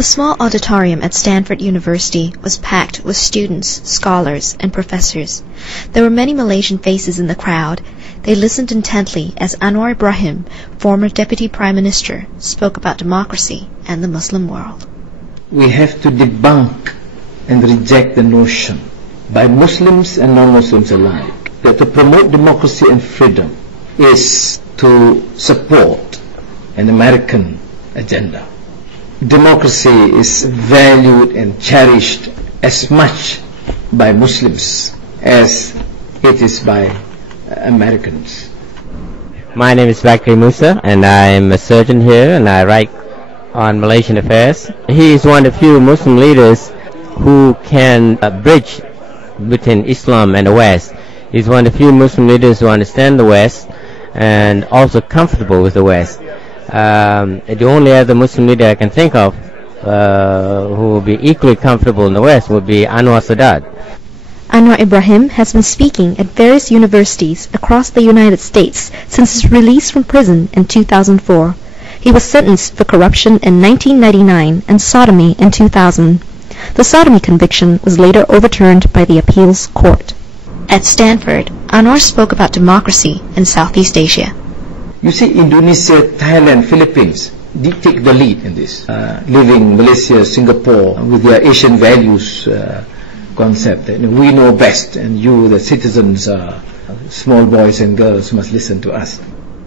The small auditorium at Stanford University was packed with students, scholars, and professors. There were many Malaysian faces in the crowd. They listened intently as Anwar Ibrahim, former Deputy Prime Minister, spoke about democracy and the Muslim world. We have to debunk and reject the notion by Muslims and non-Muslims alike that to promote democracy and freedom is to support an American agenda. Democracy is valued and cherished as much by Muslims as it is by Americans. My name is Bakri Musa and I'm a surgeon here and I write on Malaysian affairs. He is one of the few Muslim leaders who can bridge between Islam and the West. He's one of the few Muslim leaders who understand the West and also comfortable with the West. The only other Muslim leader I can think of who will be equally comfortable in the West would be Anwar Sadat. Anwar Ibrahim has been speaking at various universities across the United States since his release from prison in 2004. He was sentenced for corruption in 1999 and sodomy in 2000. The sodomy conviction was later overturned by the appeals court. At Stanford, Anwar spoke about democracy in Southeast Asia. You see, Indonesia, Thailand, Philippines did take the lead in this, leaving Malaysia, Singapore with their Asian values concept. We know best, and you, the citizens, small boys and girls, must listen to us.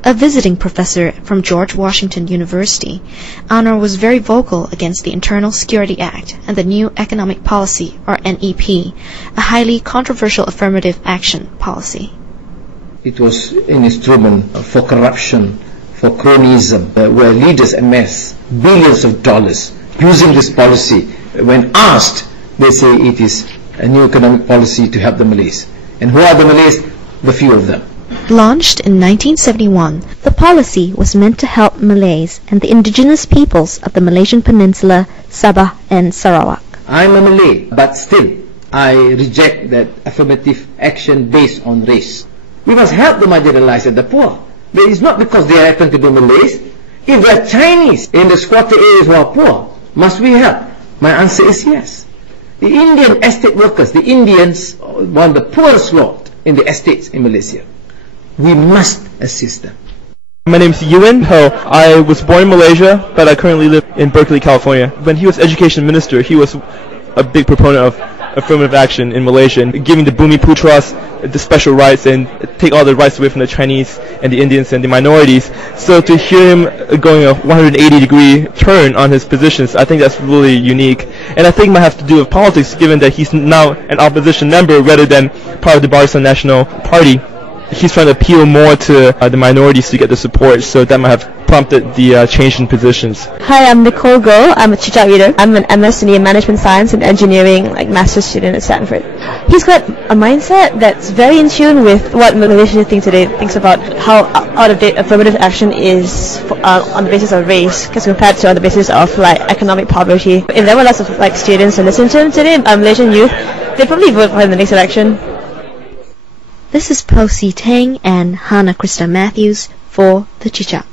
A visiting professor from George Washington University, Anwar was very vocal against the Internal Security Act and the New Economic Policy, or NEP, a highly controversial affirmative action policy. It was an instrument for corruption, for cronyism, where leaders amass billions of dollars using this policy. When asked, they say it is a new economic policy to help the Malays. And who are the Malays? The few of them. Launched in 1971, the policy was meant to help Malays and the indigenous peoples of the Malaysian Peninsula, Sabah and Sarawak. I'm a Malay, but still, I reject that affirmative action based on race. We must help the marginalized and the poor. But it's not because they happen to be Malays. If they are Chinese in the squatter areas who are poor, must we help? My answer is yes. The Indian estate workers, the Indians, one of the poorest lot in the estates in Malaysia. We must assist them. My name is Ewan Ho. I was born in Malaysia, but I currently live in Berkeley, California. When he was education minister, he was a big proponent of affirmative action in Malaysia, and giving the Bumi Putras the special rights and take all the rights away from the Chinese and the Indians and the minorities. So to hear him going a 180-degree turn on his positions, I think that's really unique. And I think it might have to do with politics, given that he's now an opposition member rather than part of the Barisan National Party. He's trying to appeal more to the minorities to get the support, so that might have prompted the change in positions. Hi, I'm Nicole Go. I'm a Chichak reader. I'm an MS in Management Science and Engineering, master's student at Stanford. He's got a mindset that's very in tune with what Malaysians think today, thinks about how out of date affirmative action is on the basis of race, because compared to on the basis of economic poverty. If there were lots of students to listen to him today, Malaysian youth, they'd probably vote for him in the next election. This is Po Si Teng and Hannah Krista Matthews for The Chichak.